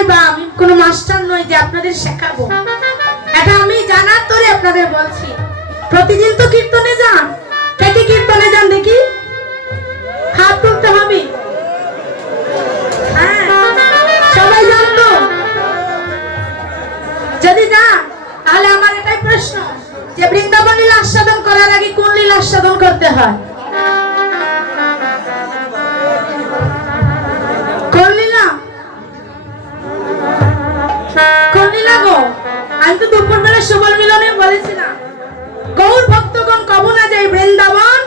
নয় বা আমি কোনো মাস্টার নই যে আপনাদের শেখাবো। এটা আমি জানার তোরে আপনাদের বলছি। প্রতিদিন তো কীর্তনে যান, কে কে কীর্তনে যান দেখি? হাত তুলতে হবে। হ্যাঁ, সবাই জানতো? যদি যান তাহলে আমার এটাই প্রশ্ন যে বৃন্দাবন লীলা আস্বাদন করার আগে কোন লীলা আস্বাদন করতে হয়? কোন লীলা? কোন লীলা গো? আমি তো দুপুরবেলা সুবল মিলনে বলেছিলাম গৌর ভক্তগণ কবু না যায় বৃন্দাবন,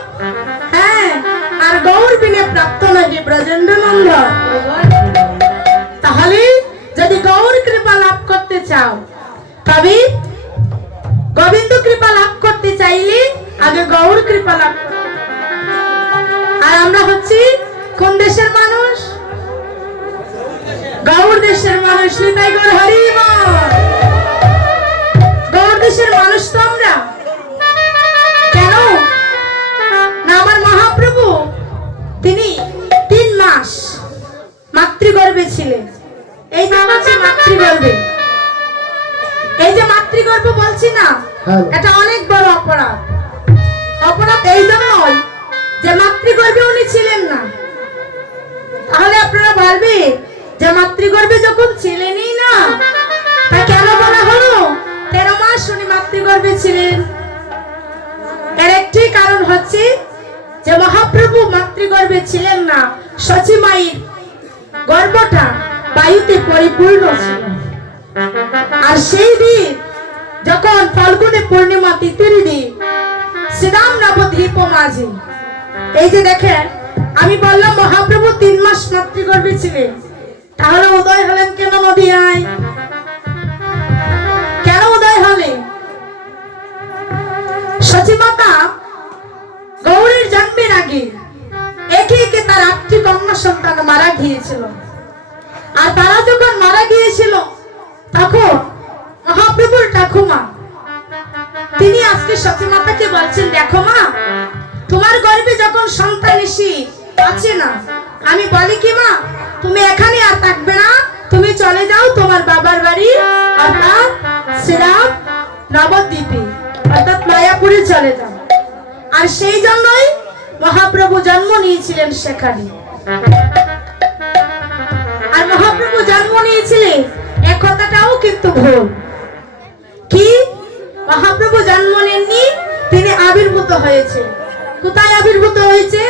হ্যাঁ, আর গৌর বিনে প্রাপ্ত নয় ব্রজেন্দ্র নন্দন। তাহলে যদি গৌর কৃপা লাভ করতে চাও, তবে গোবিন্দ কৃপা লাভ করতে চাইলে আগে গৌর কৃপা লাভ করতে। আর আমরা হচ্ছি কোন দেশের মানুষ? গৌর দেশের মানুষ। নিতাই গৌর হরি বল। গৌর দেশের মানুষ তো আমরা। কেন না, আমার মহাপ্রভু তিনি 3 মাস মাতৃগর্ভে ছিলেন। এই যে হচ্ছে মাতৃগর্ভে, এই যে মাতৃগর্ভ বলছি না, এটা অনেক বড় অপরাধ। অপরাধ এই জন্যই যে মাতৃগর্ভে উনি ছিলেন না। তাহলে আপনারা ভাববেন যে মাতৃগর্ভে যখন ছিলেনই না, তা কেন বলা হলো 13 মাস উনি মাতৃগর্ভে ছিলেন? এর একটি কারণ হচ্ছে যে মহাপ্রভু মাতৃগর্ভে ছিলেন না, সচী মায়ের গর্ভটা বায়ুতে পরিপূর্ণ ছিল। আর সেই দিন যখন ফাল্গুনে পূর্ণিমা তিথির দিন, শ্রীরাম নবদ্বীপ মাঝে, এই যে দেখেন আমি বললাম মহাপ্রভু 3 মাস মাতৃগর্ভে ছিলেন, তাহলে উদয় হলেন কেন নদিয়ায়? কেন উদয় হলেন? সচিমাতা গৌরীর জন্মের আগে একে একে তার 8টি কন্যা সন্তান মারা গিয়েছিল। আর তারা যখন মারা গিয়েছিল তখন মহাপ্রভুর ঠাকুমা তিনি আজকে সচিমাতাকে বলছেন, দেখো মা, তোমার গর্ভে যখন সন্তান এসে আছে না, আমি বলি কি মা, তুমি এখানে আর থাকবে না, তুমি চলে যাও তোমার বাবার বাড়ি অর্থাৎ শ্রীরাম নবদ্বীপে অর্থাৎ মায়াপুরে চলে যাও। আর সেই জন্যই মহাপ্রভু জন্ম নিয়েছিলেন সেখানে। আর মহাপ্রভু জন্ম নিয়েছিলেন এই কথাটাও কিন্তু ভুল। কি? মহাপ্রভু জন্ম নেননি, তিনি আবির্ভূত হয়েছে। কোথায় আবির্ভূত হয়েছে?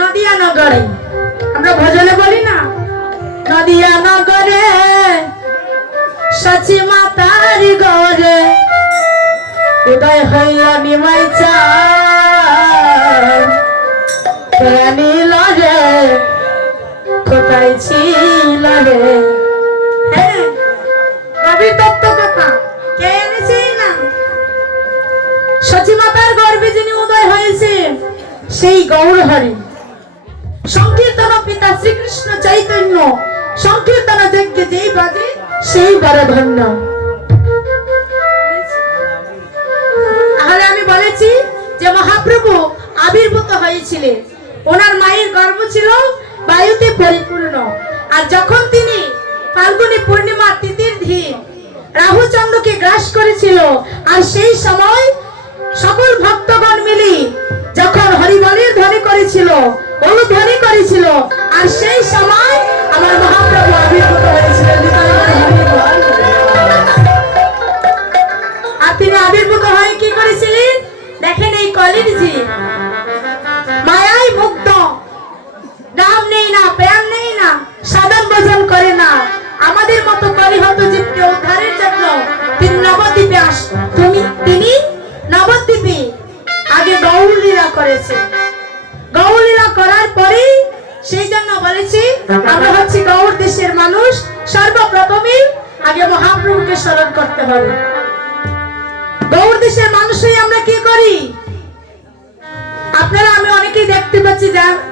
নদিয়া নগরে। আমরা ভজনে বলি না, নদিয়া নগরে সচী মাতার গরে উদয় হইল নিমাই চাঁদ, নিল রে কোথায় ছিল রে। হ্যাঁ, কবি তত্ত্ব কথা কে এনেছে না? সচী মাতার গর্ভে যিনি উদয় হয়েছে সেই গৌর হরি। সংকীর্তন পিতা শ্রীকৃষ্ণ চৈতন্য সংকীর্তন যজ্ঞে যেই বাজে সেই বড় ধন্য। তাহলে আমি বলেছি যে মহাপ্রভু আবির্ভূত হয়েছিলেন, ওনার মায়ের গর্ভ ছিল বায়ুতে পরিপূর্ণ। আর যখন তিনি ফাল্গুনী পূর্ণিমা তিথির দিন রাহুচন্দ্রকে গ্রাস করেছিল, আর সেই সময় সকল ভক্তগণ মিলে যখন হরিবলের ধ্বনি করেছিল, অনুধ্বনি করেছিল, আর সেই সময় আমার মহাপ্রভু আবির্ভূত হয়েছিলেন। আর তিনি আবির্ভূত হয়ে কি করেছিলেন দেখেন, এই কলির জি মায়ায় মুগ্ধ, নাম নেই না, প্রেম নেই না, সাধন ভজন করে না, আমাদের মতো কলিহত জীবকে উদ্ধারের জন্য তিনি নবদ্বীপে তিনি নবদ্বীপে আগে গৌর লীলা করেছে। গৌর লীলা করার পরেই সেই জন্য বলেছি আমরা হচ্ছি গৌর দেশের মানুষ। সর্বপ্রথমে আগে মহাপ্রভুকে স্মরণ করতে হবে। গৌর দেশের মানুষই আমরা কি করি? আপনারা আমি অনেকেই দেখতে পাচ্ছি,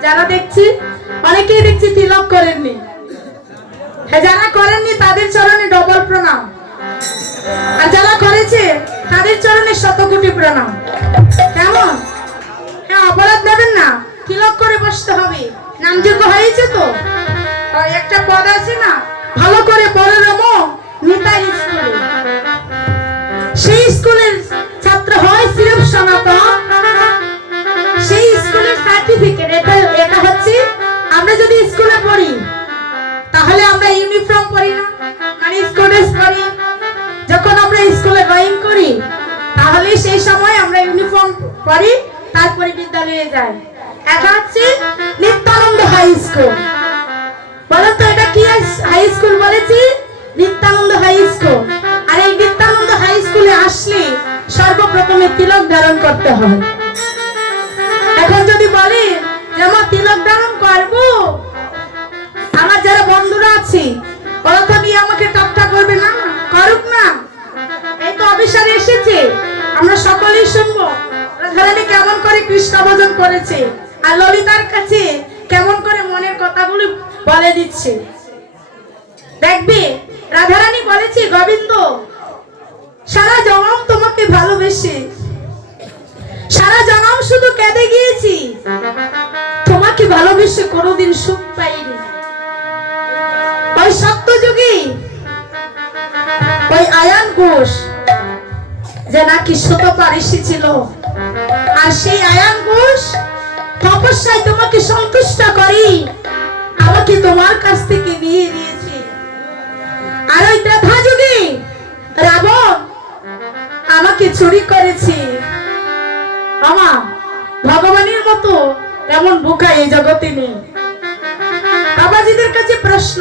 যারা দেখছি অনেকেই দেখছি তিলক করেননি। যারা করেননি তাদের চরণে ডবল প্রণাম, আর যারা করেছে তাদের চরণে শতকোটি প্রণাম। কেমন? হ্যাঁ, অপরাধ দেবেন না, তিলক করে বসতে হবে। নামযোগ্য হয়েছে তো, একটা পদ আছে না, ভালো করে পরের আমরা স্কুলে ড্রয়িং করি, তাহলে সেই সময় আমরা ইউনিফর্ম পরি, তারপরে বিদ্যালয়ে যাই। এটা হচ্ছে নিত্যানন্দ হাই স্কুল। বলেন তো এটা কি হাই স্কুল বলেছি? Nityananda high school. আর এই নিত্যানন্দ হাই স্কুলে আসলে সর্বপ্রথমে তিলক ধারণ করতে হয়। এখন যদি বলি যে আমার তিলক ধারণ করবো, আমার যারা বন্ধুরা আছে ওরা তো নিয়ে আমাকে টপটা করবে না, করুক না। এই তো অবিচার এসেছে, আমরা সকলেই শুনবো রাধারানী কেমন করে কৃষ্ণ ভজন করেছে, আর ললিতার কাছে কেমন করে মনের কথাগুলো বলে দিচ্ছে। দেখবে রাধারানী বলেছে, গোবিন্দ সারা জনম তোমাকে ভালোবেসে সারা জনম শুধু কেঁদে গিয়েছি, তোমাকে ভালোবেসে কোনোদিন সুখ পাইনি। ওই সত্যযুগী ওই আয়ান ঘোষ যে নাকি শতবার এসেছিল, আর সেই আয়ান ঘোষ তপস্যায় তোমাকে সন্তুষ্ট করি আমাকে তোমার কাছ থেকে নিয়ে দিয়েছে। আর ওই ত্রেতা যুগে রাবণ আমাকে চুরি করেছে। আমা ভগবানের মতো এমন বোকা এই জগতে নেই। বাবাজিদের কাছে প্রশ্ন,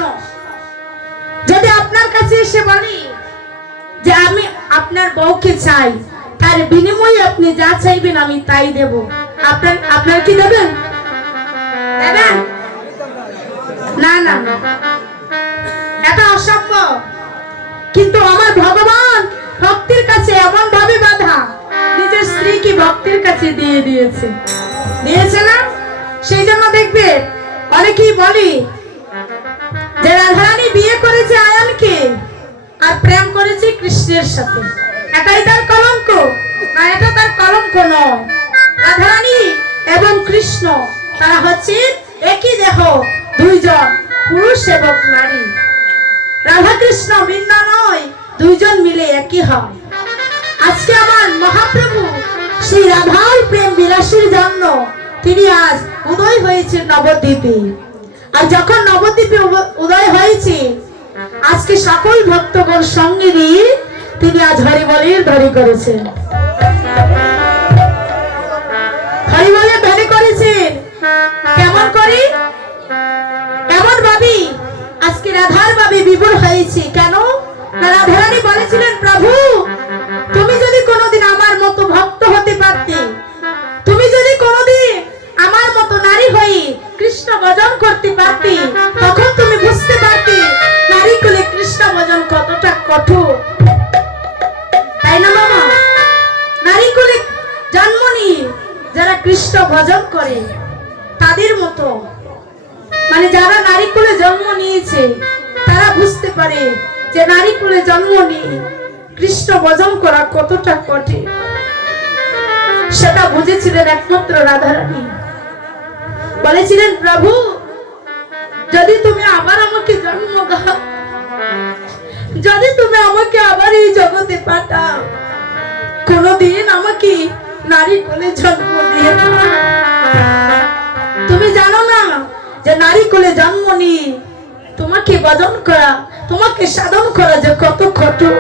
যদি আপনার কাছে এসে বলি যে আমি আপনার বউকে চাই, তার বিনিময়ে আপনি যা চাইবেন আমি তাই দেব, আপনার কি দেবেন? দেবেন না? না, এটা অসম্ভব। কিন্তু আমার ভগবান ভক্তির কাছে এমন ভাবে বাধা, নিজের স্ত্রীকে ভক্তির কাছে দিয়ে দিয়েছে, দিয়েছে না? সেই জন্য দেখবে অনেকেই বলি যে রাধারানী বিয়ে করেছে আয়ানকে আর প্রেম করেছে কৃষ্ণের সাথে, এটাই তার কলঙ্ক না? এটা তার কলঙ্ক নয়। রাধারানী এবং কৃষ্ণ তারা হচ্ছে একই দেহ, দুইজন পুরুষ এবং নারী। রাধা কৃষ্ণ ভিন্ন নয়, দুইজন মিলে একই হয়। আজকে আমার মহাপ্রভু শ্রী রাধার প্রেম বিলাসের জন্য তিনি আজ উদয় হয়েছেন নবদ্বীপে। আর যখন নবদ্বীপে উদয় হয়েছে, আজকে সকল ভক্তগণ সঙ্গে নিয়ে তিনি আজ হরিবলের ধ্বনি করেছেন, হরিবলের ধ্বনি করেছেন। কেমন করে? এমন ভাবি আজকে রাধার ভাবে বিভোর হয়েছে। কেন? রাধারানী বলেছিলেন, প্রভু তুমি যদি কোনোদিন আমার মতো ভক্ত হতে পারতে, তুমি যদি কোনোদিন আমার মতো নারী হয়ে কৃষ্ণ ভজন করতে পারতে, তখন তুমি বুঝতে পারতে নারী কুলে কৃষ্ণ ভজন কতটা কঠোর। তাই না মামা? নারী কুলে জন্ম নিয়ে যারা কৃষ্ণ ভজন করে তাদের মতো, মানে যারা নারী কুলে জন্ম নিয়েছে তারা বুঝতে পারে যে নারী কুলে জন্ম নিয়ে কৃষ্ণ ভজন করা কতটা কঠিন। সেটা বুঝেছিলেন একমাত্র রাধারানী। বলেছিলেন, প্রভু যদি তুমি আবার আমাকে জন্ম দাও, যদি তুমি আমাকে আবার এই জগতে পাঠাও, কোনদিন আমাকে নারী কোলে জন্ম দিয়ে দাও। তুমি জানো না যে নারী কোলে জন্ম নিয়ে তোমাকে ভজন করা, তোমাকে সাধন করা যে কত কঠোর,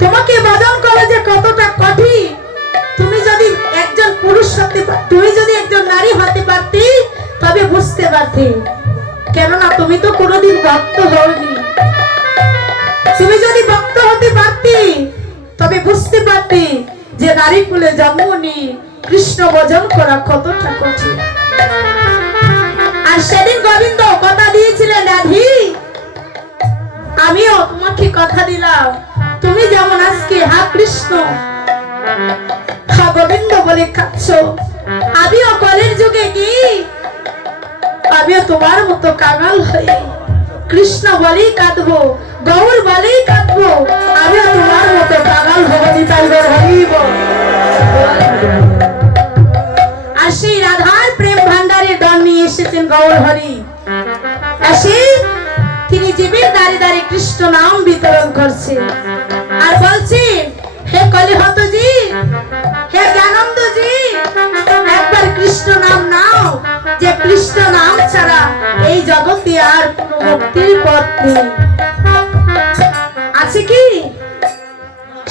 তোমাকে ভজন করা যে কতটা কঠিন। তুমি যদি একজন পুরুষ হতে, তুমি যদি একজন নারী হতে পারতে তবে বুঝতে পারতে, কেননা তুমি তো কোনোদিন ভক্ত হওনি। তুমি যদি ভক্ত হতে পারতে তবে বুঝতে পারতে যে নারী কুলে জন্ম নিয়ে কৃষ্ণ ভজন করা কতটা কঠিন। আর সেদিন গোবিন্দ কথা দিয়েছিলেন, রাধি আমিও তোমাকে কথা দিলাম, তুমি যেমন আজকে হা কৃষ্ণ হা গোবিন্দ বলে কাঁদছ, আমিও কলের যুগে কি আমিও তোমার মতো কাঙাল হয়ে কৃষ্ণ বলেই কাঁদবো, গৌর বলেই কাঁদবো, আমিও তোমার মতো কাঙাল হবো। আর সেই রাধার প্রেম ভান্ডারের দল নিয়ে এসেছেন গৌর হরি। তিনি জীবের দাঁড়িয়ে দাঁড়িয়ে কৃষ্ণ নাম বিতরণ করছে আর বলছে, হে কলিহতজি, হে জ্ঞানন্দজি, একবার কৃষ্ণ নাম নাও, যে কৃষ্ণ নাম ছাড়া এই জগতে আর কোনো মুক্তির পথ নেই। আছে কি?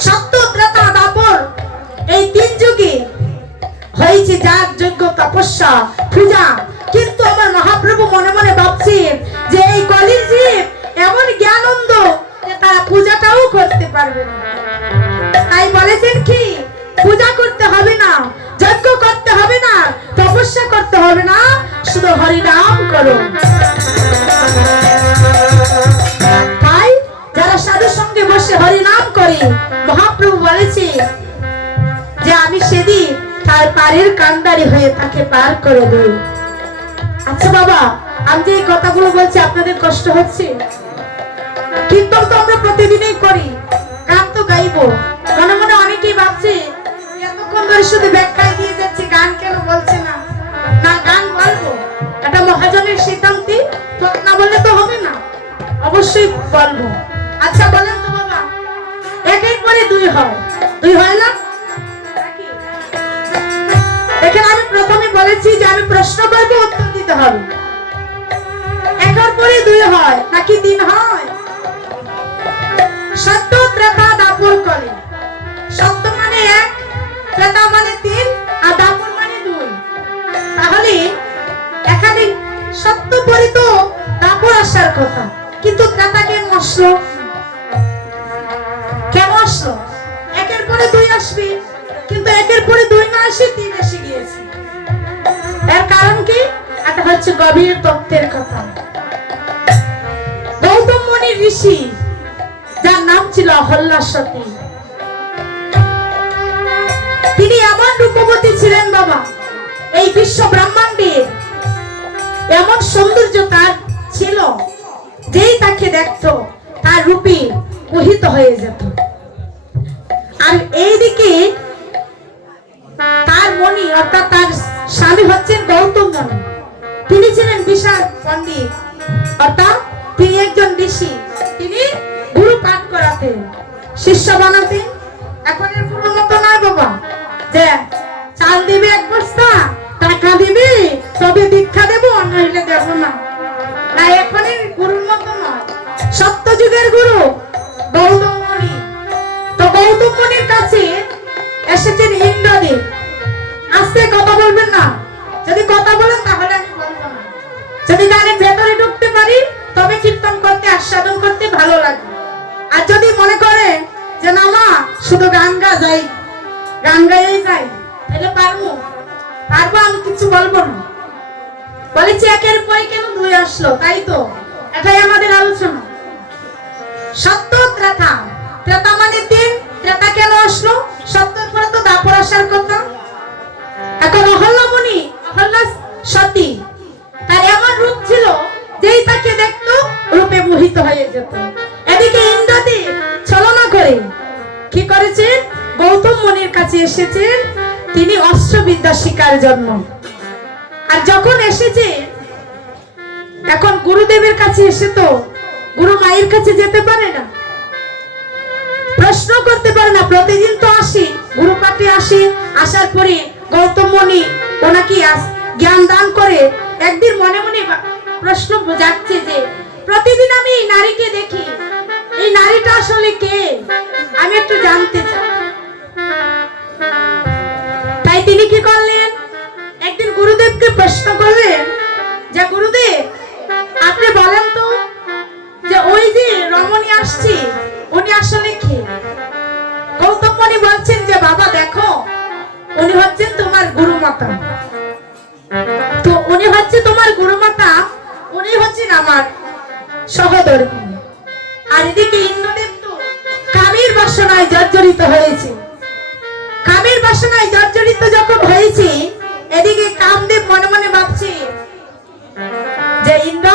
সত্য ত্রেতা দাপর এই তিন যুগে হয়েছে যার যোগ্য তপস্যা পূজা, কিন্তু আমার মহাপ্রভু মনে মনে ভাবছে যে এই কলির জীব এমন জ্ঞানন্দ যে তারা পূজাটাও করতে পারবে না। তাই বলেছেন কি, পূজা করতে হবে না, যজ্ঞ করতে হবে না, তপস্যা করতে হবে না, শুধু হরিনাম করো। তাই যারা সাধুর সঙ্গে বসে হরিনাম করে, মহাপ্রভু বলেছে যে আমি সেদিন তার পারের কান্ডারি হয়ে তাকে পার করে দেব। আচ্ছা বাবা, আমি যে এই কথাগুলো বলছি আপনাদের কষ্ট হচ্ছে? কীর্তন তো আমরা প্রতিদিনই করি, গান তো গাইবো। মনে মনে অনেকেই ভাবছে এতক্ষণ ধরে শুধু ব্যাখ্যায় দিয়ে যাচ্ছে, গান কেন বলছে না? না, গান বলবো, এটা মহাজনের সিদ্ধান্ত, তো না বললে তো হবে না, অবশ্যই বলবো। আচ্ছা বলেন তো বাবা, একের পরে দুই হয়, দুই হয় না? দেখেন, আমি প্রথমে বলেছি যে আমি প্রশ্ন করবো, উত্তর দিতে হবে। একের পরে দুই হয় নাকি তিন হয়? সত্য ত্রেতা দাপর কলে, সত্য মানে এক, ত্রেতা মানে তিন, আর দাপর মানে দুই। তাহলে এখানে সত্য পরে তো দাপর আসার কথা, কিন্তু ত্রেতা কেন আসলো? কেন আসলো? একের পরে দুই আসবে, কিন্তু একের পরে দুই না আসে তিন এসে গিয়েছে। এর কারণ কি? এটা হচ্ছে গভীর তত্ত্বের কথা। গৌতম মুনি ঋষি, যার নাম ছিল অহল্যা সতী, তিনি এমন রূপবতী ছিলেন বাবা, এই বিশ্ব ব্রহ্মাণ্ডের এমন সৌন্দর্য তার ছিল, যেই তাকে দেখতো তার রূপে মোহিত হয়ে যেত। আর এইদিকে তার মনি অর্থাৎ তার স্বামী হচ্ছেন গৌতম মুনি, তিনি ছিলেন বিশাল পণ্ডিত, অর্থাৎ তিনি একজন ঋষি। তিনি গুরু পাঠ করাতেন, শিষ্য বানাতেন। এখন এর পুরো মতো নয় বাবা যে চাল দিবে এক বস্তা, টাকা দিবি তবে দীক্ষা দেবো, নইলে দেব না। না, এখন গুরুর মতো নয়, সত্য যুগের গুরু গৌতম মুনি। তো গৌতম মুনির কাছে এসেছেন ইন্দ্রদেব। আজকে কথা বলবেন না, যদি কথা বলেন তাহলে আমি বলবো না। যদি গানের ভেতরে ঢুকতে পারি তবে কীর্তন করতে, আস্বাদন করতে ভালো লাগে। আর যদি মনে করেন যে না মা শুধু গান যাই, গান গাইই যাই, তাহলে পারবো, আমি কিছু বলবো না। বলেছি একের পরে কেন দুই আসলো, তাই তো এটাই আমাদের আলোচনা। সত্য ত্রেতা, ত্রেতা মানে তিন, ত্রেতা কেন আসলো? সত্যের পরে তো দাপর আসার কথা। এখন অহল্যা মুনি, অহল্যা সতী, তার এমন রূপ ছিল যেই তাকে দেখতো রূপে মোহিত হয়ে যেত। এদিকে ইন্দ্রদেব ছলনা করে কি করেছেন? গৌতম মুনির কাছে এসেছেন তিনি অস্ত্রবিদ্যা শিকার জন্য। আর যখন এসেছে, এখন গুরুদেবের কাছে এসে তো গুরু মায়ের কাছে যেতে পারে না, প্রশ্ন করতে পারে না। প্রতিদিন তো আসে, গুরু পাঠে আসে, আসার পরে গৌতম মুনি ওনাকে জ্ঞান দান করে। একদিন মনে মনে প্রশ্ন যাচ্ছে যে প্রতিদিন আমি এই নারীকে দেখি, এই নারীটা আসলে কে, আমি একটু জানতে চাই। তাই তিনি কি করলেন? একদিন গুরুদেবকে প্রশ্ন করলেন যে গুরুদেব আপনি বলেন তো যে ওই যে রমণী আসছে উনি আসলে কে? গৌতম মুনি বলছেন যে বাবা দেখো, উনি হচ্ছেন তোমার গুরুমাতা। তো উনি হচ্ছে তোমার গুরুমাতা, উনি হচ্ছেন আমার সহধর্মী। আর এদিকে ইন্দ্রদেব তো কামের বাসনায় জর্জরিত হয়েছে। কামের বাসনায় জর্জরিত যখন হয়েছে, এদিকে কামদেব মনে মনে ভাবছে যে ইন্দ্র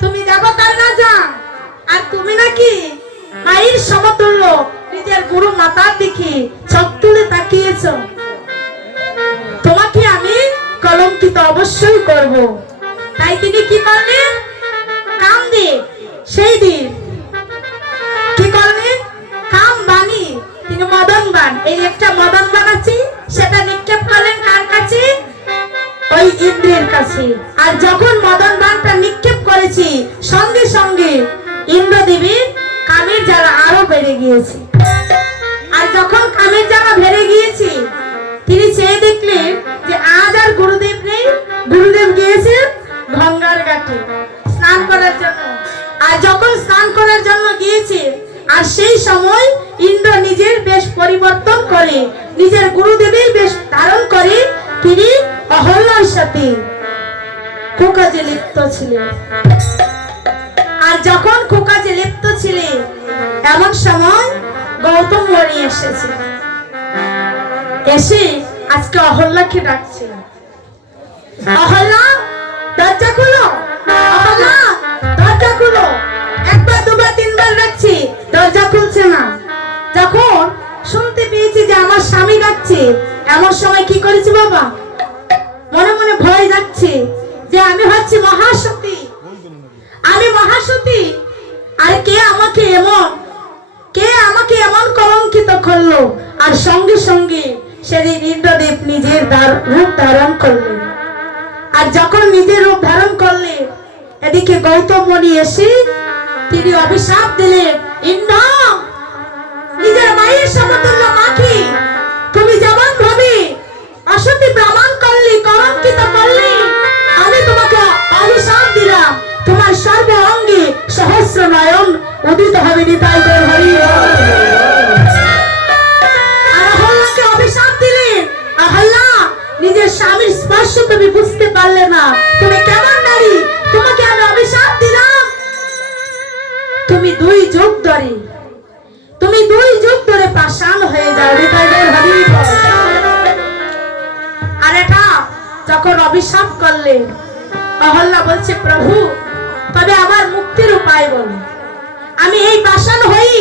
তুমি দেবতার রাজা, আর তুমি নাকি মায়ের সমতুল্য নিজের গুরু মাতার দিকে চোখ তুলে তাকিয়েছ, তোমাকে আমি কলঙ্কিত অবশ্যই করব। তাই তিনি কি করলেন? কামদেব সেই দিন কি করলেন? কাম বাণী, তিনি মদন বান, এই একটা মদন বান আছে, সেটা নিক্ষেপ করলেন কার কাছে? ওই ইন্দ্রের কাছে। আর যখন মদন বানটা নিক্ষেপ করেছি, সঙ্গে সঙ্গে ইন্দ্রদেবীর কামের জ্বালা আরো বেড়ে গিয়েছে। আর যখন কামের জ্বালা বেড়ে গিয়েছে, তিনি চেয়ে দেখলেন যে আজ আর গুরুদেব নেই। গুরুদেব গিয়েছেন গঙ্গার ঘাটে স্নান করার জন্য। আর যখন স্নান করার জন্য গিয়েছে, আর সেই সময় ইন্দ্র নিজের বেশ পরিবর্তন করে নিজের গুরুদেবের বেশ ধারণ করে তিনি অহল্যার সাথে কুকাজে লিপ্ত ছিলেন। আর যখন কুকাজে লিপ্ত ছিলেন, এমন সময় গৌতম মুনি এসেছে। এসে আজকে অহল্যাকে ডাকছে, অহল্যা দরজা খুলো, অহল্যা দরজা খুলো। একবার দুবার তিনবার ডাকছি, দরজা খুলছে না। যখন শুনতে পেয়েছি যে আমার স্বামী ডাকছে, এমন সময় কি করেছি বাবা, মনে মনে ভয় যাচ্ছে যে আমি হচ্ছি মহাসতী, আমি মহাসতী। আর কে আমাকে এমন কলঙ্কিত করলো। আর সঙ্গে সঙ্গে সেদিন ইন্দ্রদেব নিজের রূপ ধারণ করলেন। আর যখন নিজের রূপ ধারণ করলেন, এদিকে গৌতম মুনি এসে তিনি অভিশাপ দিলেন, ইন্দ্র নিজের মায়ের সমতুল্য মাকে তুমি যেমন ভাবে অসতী প্রমাণ করলি, কলঙ্কিত করলি, আমি তোমাকে অভিশাপ দিলাম, তোমার সর্ব অঙ্গে সহস্র নয়ন উদিত হবে। নিতাই গৌর হরি। আর অহল্যাকে অভিশাপ দিলেন, অহল্যা নিজের স্বামীর স্পর্শ তুমি বুঝতে পারলে না, তুমি কেমন নারী, তোমাকে আমি অভিশাপ দিলাম, তুমি দুই যুগ ধরে পাষাণ হয়ে যাও। আর এটা যখন অভিশাপ করলেন, অহল্যা বলছে, প্রভু তবে আমার মুক্তির উপায় বলো, আমি এই পাষাণ হই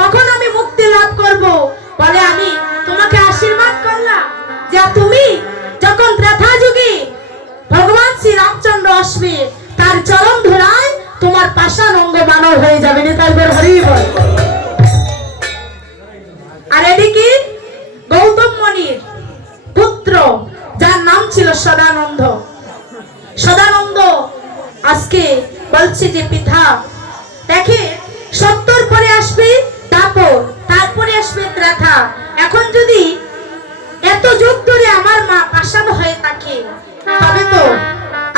কখন আমি মুক্তি লাভ করব? বলে, আমি তোমাকে আশীর্বাদ করলাম যে তুমি যখন ত্রেতা যুগে ভগবান শ্রী রামচন্দ্র আসবে, তার চরণ ধরায় তোমার পাষাণ অঙ্গ বানর হয়ে যাবে। নেতাদের হরি বল। আর এদিকে গৌতম মুনির পুত্র, যার নাম ছিল সদানন্দ, সদানন্দ আজকে বলছে যে পিতা দেখে 70 পরে আসবে তারপর, তারপরে আসবে ত্রেতা। এখন যদি এত যুগ ধরে আমার মা পাষাণ হয়ে থাকে, তবে তো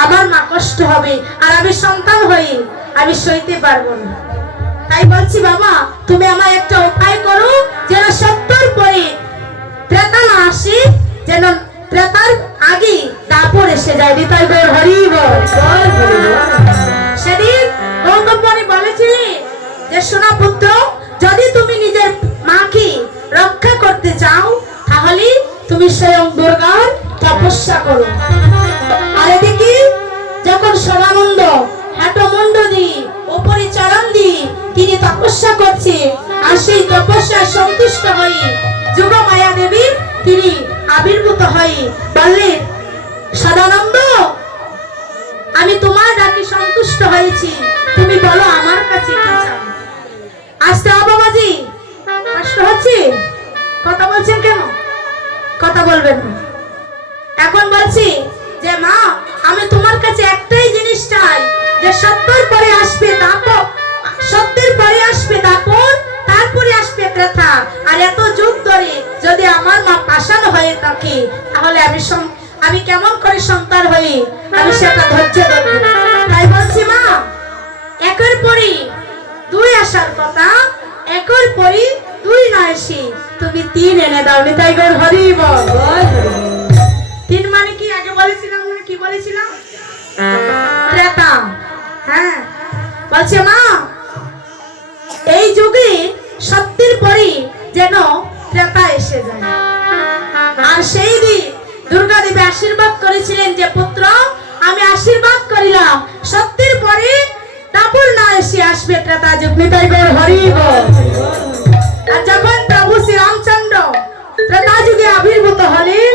আমার মা কষ্ট হবে, আর আমি সন্তান হয়ে আমি সইতে পারবো না। তাই বলছি বাবা, তুমি আমার একটা উপায় করো, যেন 70 পরে ত্রেতা না আসে, যেন ত্রেতার আগে দাপর এসে যায়। নিতাই গৌর হরি বল। সেদিন গৌতম মুনি বলেছিলেন যে শোনা পুত্র, যদি তুমি নিজের মাকে রক্ষা করতে চাও, তাহলে তুমি স্বয়ং দুর্গার তপস্যা করো। আর এদিকে যখন সদানন্দ হাটমুন্ড দিয়ে উপরে চরণ দিয়ে তিনি তপস্যা করছে, আর সেই তপস্যায় সন্তুষ্ট হয়ে যোগমায়া দেবী তিনি আবির্ভূত হয়ে বললেন, সদানন্দ আমি তোমার ডাকে সন্তুষ্ট হয়েছি, তুমি বলো আমার কাছে কি চাও? আসতে বাবাজি, কষ্ট হচ্ছে? কথা বলছেন কেন? কথা বলবেন না। এখন বলছি যে মা, আমি তোমার কাছে একটাই জিনিস চাই, যে 70 পরে আসবে তারপর, 70 পরে আসবে তারপর, তারপরে আসবে ত্রেতা। আর এত যুগ ধরে যদি আমার মা পাষাণ হয়ে থাকে, তাহলে আমি কেমন করে সন্তান হই, আমি সেটা ধৈর্য ধরব। তাই বলছি মা, একের পরে 2 আসার কথা, একের পরে 2 না এসে তুমি 3 এনে দাও। নিতাই গৌর হরি বল। 3 মানে কি আগে বলেছিলাম না? কি বলেছিলাম? ত্রেতা। হ্যাঁ, বলছে মা এই যুগে 70 পরে যেন ত্রেতা এসে যায়। আর সেই দিন দুর্গা দেবী আশীর্বাদ করেছিলেন যে পুত্র, আমি আশীর্বাদ করিলাম 70 পরে দাপর না এসে আসবে ত্রেতা যুগ। নিতাই গৌর হরি বল। আর যখন প্রভু শ্রী রামচন্দ্র ত্রেতা যুগে আবির্ভূত হলেন,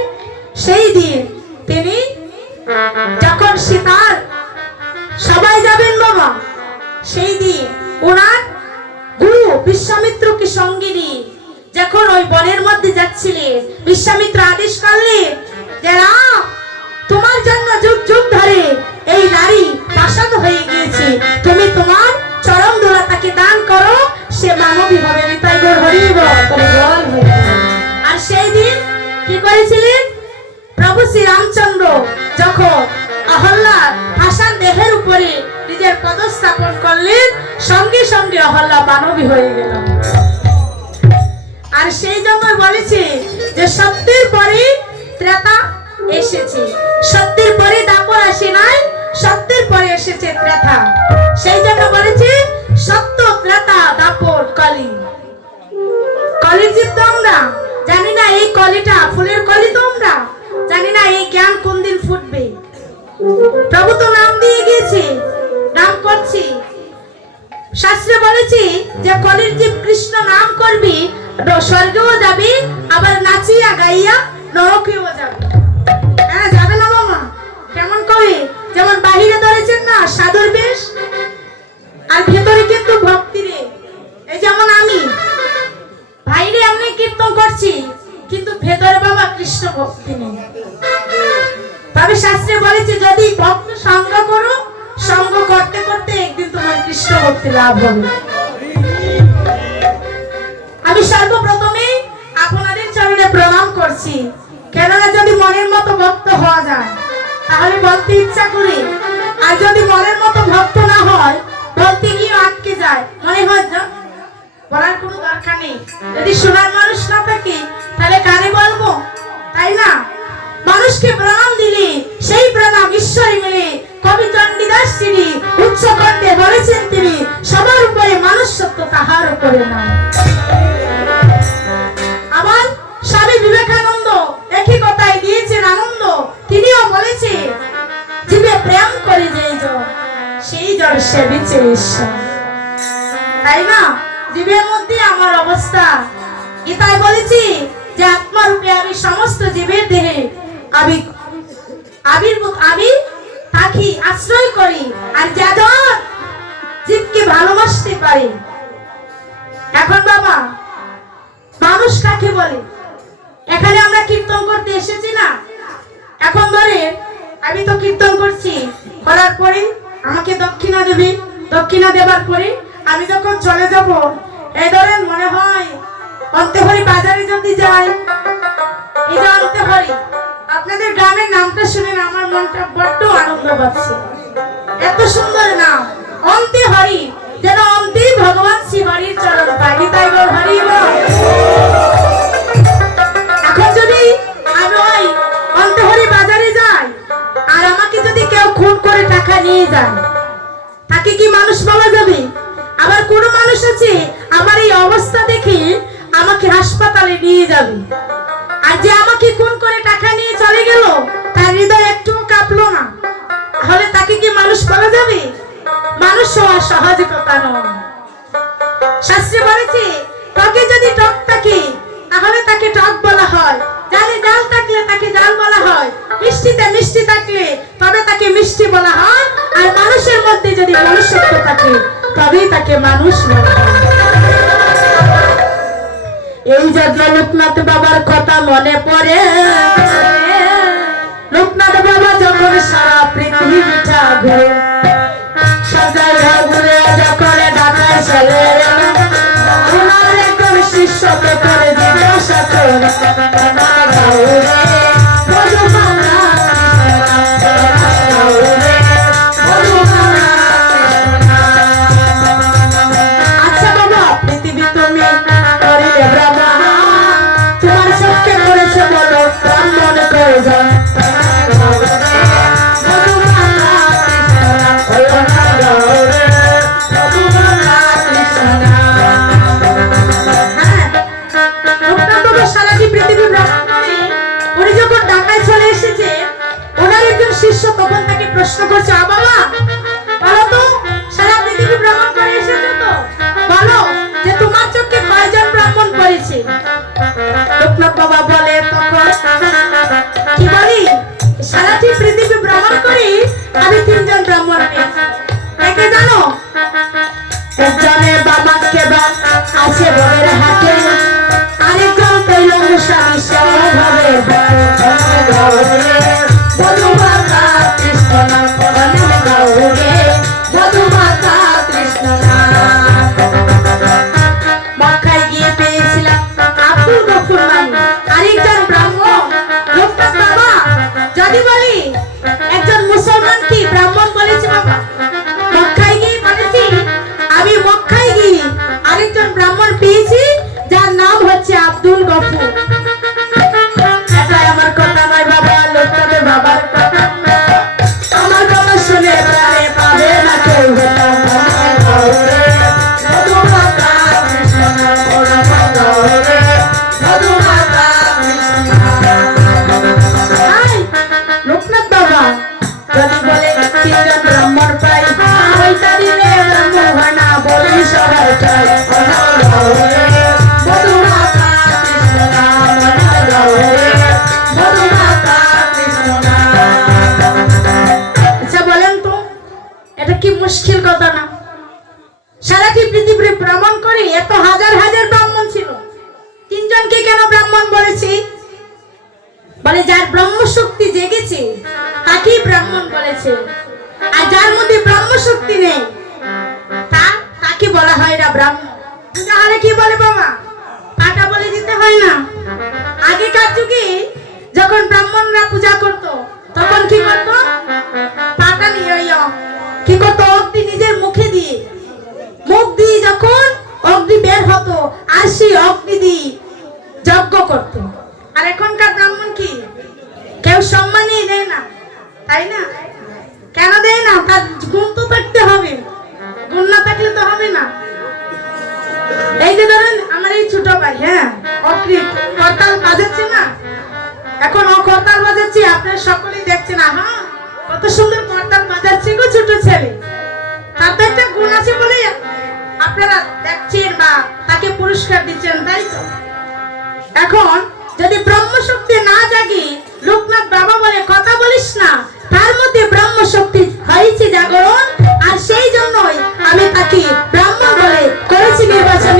সেই দিন তিনি যখন সীতার সবাই যাবেন বাবা, সেই দিন ওনার গুরু বিশ্বামিত্রকে সঙ্গে নিয়ে যখন ওই বনের মধ্যে যাচ্ছিলেন, বিশ্বামিত্র আদেশ করলেন যে রাম, তোমার জন্য যুগ যুগ ধরে এই নারী পাষাণ হয়ে গিয়েছে, তুমি তোমার চরম ধরা তাকে দান করো, করেছিলেন? প্রভু শ্রী রামচন্দ্র যখন অহল্যার ভাষার দেহের উপরে নিজের পদস্থাপন করলেন, সঙ্গে সঙ্গে অহল্যা মানবী হয়ে গেল। আর সেই জন্য বলেছে যে সত্যের পরে ত্রেতা এসেছে, সত্যের পরে দাপর আসে নাই, সত্যের পরে এসেছে ত্রেতা। সেই জন্য বলেছে সত্য ত্রেতা দাপর কলি। কলির জীব তো আমরা জানি না, এই কলিটা ফুলের কলি তো আমরা জানি না এই জ্ঞান কোন দিন ফুটবে। প্রভু তো নাম দিয়ে গিয়েছে, নাম করছি। শাস্ত্রে বলেছি যে কলির জীব কৃষ্ণ নাম করবি, স্বর্গেও যাবি, আবার নাচিয়া গাইয়া নরকেও যাবে। হ্যাঁ, যাবে না মামা? কেমন করে? যেমন বাহিরে ধরেছেন না সাধুর বেশ, আর ভেতরে কিন্তু ভক্তি রে। এই যেমন আমি বাইরে এমনি কীর্তন করছি, কিন্তু ভেতরে বাবা কৃষ্ণ ভক্তি নেই। তবে শাস্ত্রে বলেছে যদি ভক্ত সঙ্গ করো, সঙ্গ করতে করতে একদিন তোমার কৃষ্ণ ভক্তি লাভ হবে। আমি সর্বপ্রথমে আপনাদের চরণে প্রণাম করছি, কেননা যদি মনের মতো ভক্ত হওয়া যায় তাহলে বলতে ইচ্ছা করি, আর যদি মনের মতো ভক্ত না হয় বলতে গিয়ে আটকে যায়, মনে হয় বলার কোনো দরকার নেই। যদি শোনার মানুষ না থাকে তাহলে কানে বলবো, তাই না? মানুষকে প্রণাম দিলে সেই প্রণাম ঈশ্বরে মিলে। কবি চণ্ডীদাস তিনি উচ্চ কণ্ঠে বলেছেন, তিনি সবার উপরে মানুষ সত্য, তাহার উপরে না। আবার স্বামী বিবেকানন্দ একই কথাই দিয়েছেন আনন্দ। তিনিও বলেছে জীবে প্রেম করে যেই জন, সেই জন সেবিছে ঈশ্বর। তাই না? জীবের মধ্যে আমার অবস্থা। গীতায় বলেছি যে আত্মারূপে আমি সমস্ত জীবের দেহে আমি থাকি, আশ্রয় করি, আর যাজন জীবকে ভালোবাসতে পারি। এখন বাবা মানুষ কাকে বলে? এখানে আমরা কীর্তন করতে এসেছি না? এখন ধরে আমি তো কীর্তন করছি, করার পরে আমাকে দক্ষিণা দেবে, দক্ষিণা দেবার পরে আমি যখন চলে যাব, এই ধরেন মনে হয় অন্তেহরি বাজারে যদি যাই, এই যে অন্তেহরি, আপনাদের গ্রামের নামটা শুনে আমার মনটা বড্ড আনন্দ পাচ্ছে। এত সুন্দর নাম অন্তেহরি, যেন অন্তেই ভগবান শ্রী হরির চরণ পাই। তাই বল হরি বল। এখন যদি আমি ওই অন্তেহরি বাজারে যাই আর আমাকে যদি কেউ খুন করে টাকা নিয়ে যায়, তাকে কি মানুষ বলা যাবে? আবার কোন মানুষ আছে আমার এই অবস্থা দেখে আমাকে হাসপাতালে নিয়ে যাবে, আর যে আমাকে খুন করে টাকা নিয়ে চলে গেল তার হৃদয় একটুও কাঁপলো না, তাহলে তাকে কি মানুষ বলা যাবে? মানুষ হওয়া সহজ কথা নয়। শাস্ত্রে বলেছে টকে যদি টক থাকে তাহলে তাকে টক বলা হয়, জালে জাল থাকলে তাকে জাল বলা হয়, মিষ্টিতে মিষ্টি থাকলে তবে তাকে মিষ্টি বলা হয়, আর মানুষের মধ্যে যদি মনুষ্যত্ব থাকে তবেই তাকে মানুষ বলা হয়। এই জন্য লোকনাথ বাবার কথা মনে পড়ে। লোকনাথ বাবা যখন সারা পৃথিবীটা ঘুরে, সজায় ঘুরে যখন ঢাকায় চলে, ওনার একজন শিষ্যকে করে জিজ্ঞাসা করে প্রশ্ন করছে, বাবা বলো তো সারা পৃথিবী ভ্রমণ করে এসেছো তো, বলো যে তোমার চোখে কয়জন ব্রাহ্মণ পড়েছে? লোকনাথ বাবা বলে তখন কি বলি, সারাটি পৃথিবী ভ্রমণ করি আমি 3 জন ব্রাহ্মণ পেয়েছি। একে জানো? একজনের বাবা কেবা আছে বনের হাতে, আরেকজন কইলং স্বামী সেভাবে মধুমাতা কৃষ্ণ নাম গাউরে, মধুমাতা কৃষ্ণ নাম। মক্কায় গিয়ে পেয়েছিলাম আব্দুল গফুর নামে আরেকজন ব্রাহ্মণ, মুশকিল কথা না। সারাটি পৃথিবী ভ্রমণ করে এত হাজার হাজার ব্রাহ্মণ ছিল, তিনজনকে কেন ব্রাহ্মণ বলেছি? বলে যার ব্রহ্ম শক্তি জেগেছে তাকেই ব্রাহ্মণ বলেছে, আর যার মধ্যে ব্রহ্ম শক্তি নেই তাকে বলা হয় না ব্রাহ্মণ। তাহলে কি বলে বাবা? পাটা বলে দিতে হয় না? আগেকার যুগে যখন ব্রাহ্মণরা পূজা করত তখন কি করত? পাটা নিয়ে কি করত? অগ্নি নিজের মুখে দিয়ে, মুখ দিয়ে যখন অগ্নি বের হতো আর সেই অগ্নি দিয়ে যজ্ঞ করত। আর এখনকার ব্রাহ্মণ কি কেউ সম্মানই দেয় না, তাই না? কেন দেয় না? তার গুণ তো থাকতে হবে, গুণ না থাকলে তো হবে না। এই যে ধরেন আমার এই ছোট ভাই, হ্যাঁ, করতাল বাজাচ্ছে না, এখন ও করতাল বাজাচ্ছে, আপনারা সকলেই দেখছেন, আহা কত সুন্দর করতাল বাজাচ্ছে গো ছোট ছেলে। তার তো একটা গুণ আছে বলে আপনারা দেখছেন বা তাকে পুরস্কার দিচ্ছেন, তাই তো? এখন যদি ব্রহ্ম শক্তি না জাগে, লোকনাথ বাবা বলে কথা বলিস না, তার মধ্যে ব্রহ্ম শক্তি হয়েছে জাগরণ, আর সেই জন্যই আমি তাকে ব্রাহ্মণ বলে করেছি নির্বাচন।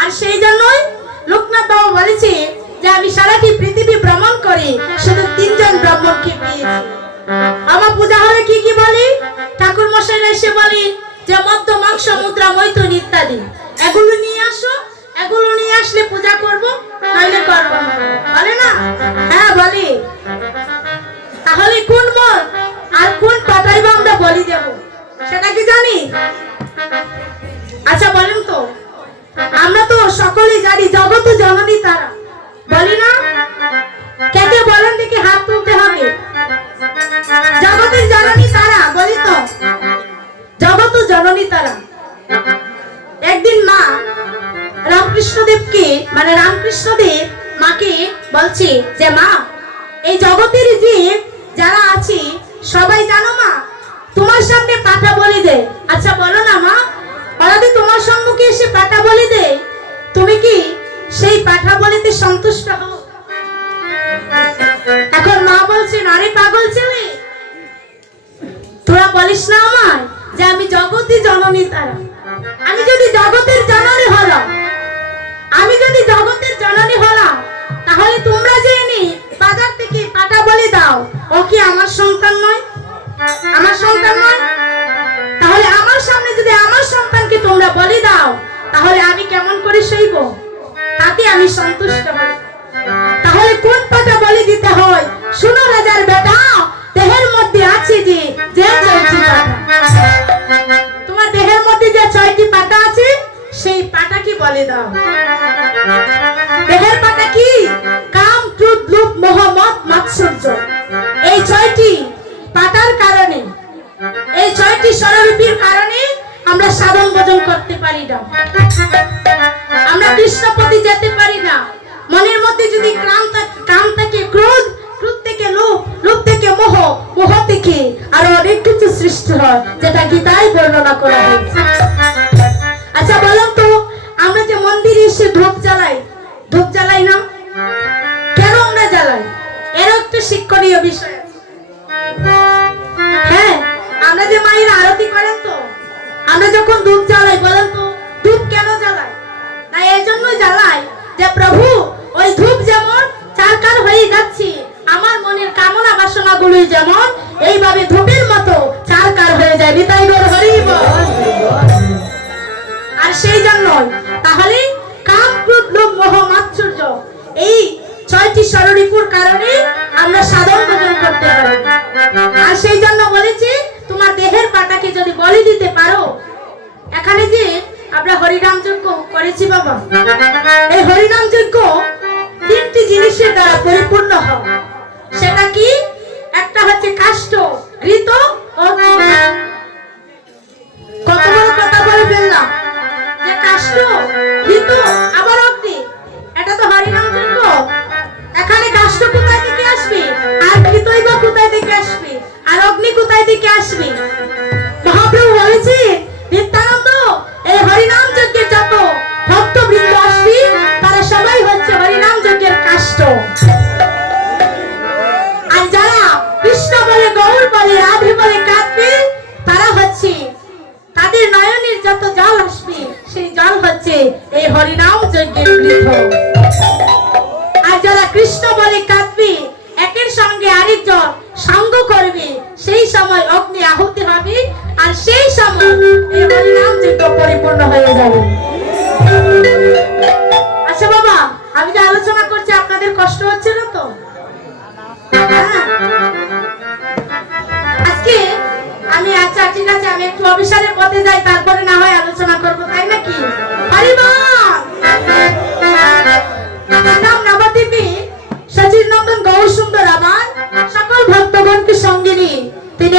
আর সেই জন্যই লোকনাথ বাবা বলেছে যে আমি সারাটি পৃথিবী ভ্রমণ করে শুধু তিনজন ব্রাহ্মণকে পেয়েছি। আমার পূজা হলে কি কি বলি? ঠাকুর মশাইরা এসে বলি যে মদ্য, মাংস, মুদ্রা, মৈথুন ইত্যাদি এগুলো নিয়ে আসো, এগুলো নিয়ে আসলে পূজা করব, নইলে করব না, বলে না? হ্যাঁ বলি। তাহলে কোন মত আর কোন পাতাই বা আমরা বলি দেব সেটা কি জানি? আচ্ছা বলেন তো, আমরা তো সকলেই জানি জগৎ জননী তারা, বলি না? কে কে বলেন দেখি, হাত তুলতে হবে। জগতের জননী তারা, বলি তো? জগৎ জননী তারা। একদিন মা রামকৃষ্ণদেবকে, মানে রামকৃষ্ণদেব মাকে বলছে যে মা, এই জগতের জীব যারা আছে সবাই জানো মা তোমার সামনে পাটা বলি দেয়। আচ্ছা বলো না মা, ওরা তোমার সম্মুখে এসে পাটা বলি দেয়, তুমি কি সেই পাঠা বলিতে সন্তুষ্ট হও? এখন মা বলছেন, আরে পাগল ছেলে, তোরা বলিস না আমায় যে আমি জগতের জননী তারা। আমি যদি জগতের জননী হলাম, আমি যদি জগতের জননী হলাম, তাহলে তোমরা যে এনে বাজার থেকে পাটা বলে দাও, ও কি আমার সন্তান নয়? আমার সন্তান নয়? তাহলে আমার সামনে যদি আমার সন্তানকে তোমরা বলে দাও, তাহলে আমি কেমন করে সইব? তাতে আমি সন্তুষ্ট হই। তাহলে কোন পাটা বলি দিতে হয়? শুনো রাজার বেটা, দেহের মধ্যে আছে যে ছয়টি পাটা, তোমার দেহের মধ্যে যে 6টি পাটা আছে সেই পাটা কি বলে দাও। দেহের পাটা কি? কাম, ক্রোধ, লোভ, মোহ, মদ, মাৎসর্য। এই 6টি পাটার কারণে, এই 6টি স্বরূপীর কারণে আমরা সাধন ভজন করতে পারি না, আমরা কৃষ্ণপতি যেতে পারি না। মনের মধ্যে যদি কাম থেকে ক্রোধ, ক্রোধ থেকে লোভ, লোভ থেকে মোহ, মোহ থেকে আরো অনেক কিছু সৃষ্টি হয়, যেটা গীতায় বর্ণনা করা হয়েছে। আচ্ছা বলুন তো, আমরা যে মন্দিরে এসে ধূপ জ্বালাই না, কেন আমরা জ্বালাই? এর একটা শিক্ষণীয় বিষয় আছে। হ্যাঁ, আমরা যে মায়ের আরতি করেন, তো আমরা যখন ধূপ জ্বালাই, বলেন তো ধূপ কেন জ্বালাই? না এই জন্যই জ্বালাই যে প্রভু ওই ধূপ যেমন চারকার হয়ে যাচ্ছে, আমার মনের কামনা বাসনা গুলো যেমন এইভাবে ধূপের মতো চারকার হয়ে যায়। নিতাই গৌর হরি বল। আর সেই জন্যই তাহলে কাম, ক্রোধ, লোভ, মোহ, মাৎসর্য, এই 6টি স্বরূপের কারণে আমরা সাধন ভজন করতে পারি। আর সেই জন্য বলেছি তোমার দেহের পাটাকে যদি বলি দিতে পারো। এখানে যে আমরা হরিনাম যজ্ঞ করেছি বাবা, এই হরিনাম যজ্ঞ 3টি জিনিসের দ্বারা পরিপূর্ণ হয়। সেটা কি? একটা হচ্ছে কাষ্ঠ, ঘৃত ও কত বড় কথা বলে ফেললাম যে কাষ্ঠ, ঘৃত, আবার অগ্নি। এটা তো হরিনাম যজ্ঞ। এখানে কাষ্ঠ কোথায় থেকে আসবে, আর ঘৃতই বা কোথায় থেকে আসবে, আর অগ্নি কোথায় থেকে আসবে? মহাপ্রভু বলেছে নিত্যানন্দ, এই হরিনাম যজ্ঞের যত ভক্তবৃন্দ আসবে তারা সবাই হচ্ছে হরিনাম যজ্ঞের কাষ্ঠ। আর যারা কৃষ্ণ বলে, গৌর বলে, বলে রাধে বলে কাঁদবে, তারা হচ্ছে তাদের নয়নের যত জল আসবে সেই জল হচ্ছে এই হরিনাম যজ্ঞের বৃদ্ধ। আর যারা কৃষ্ণ বলে কাঁদবে, একের সঙ্গে আরেকজন সঙ্গ করবে, সেই সময় অগ্নি আহুতি হবে, আর সেই সময় এই হরিনাম যজ্ঞ পরিপূর্ণ হয়ে যাবে। আচ্ছা বাবা, আমি যে আলোচনা করছি আপনাদের কষ্ট হচ্ছে না তো? হ্যাঁ। আজকে আমি আচ্ছা ঠিক আছে, আমি একটু অফিসারের পথে যাই, তারপরে না হয় আলোচনা করবো, তাই নাকি? হরিবল। নাম নবদ্বীপে সচিন নন্দন গৌর সুন্দর আবার সকল ভক্তগণকে সঙ্গে নিয়ে তিনি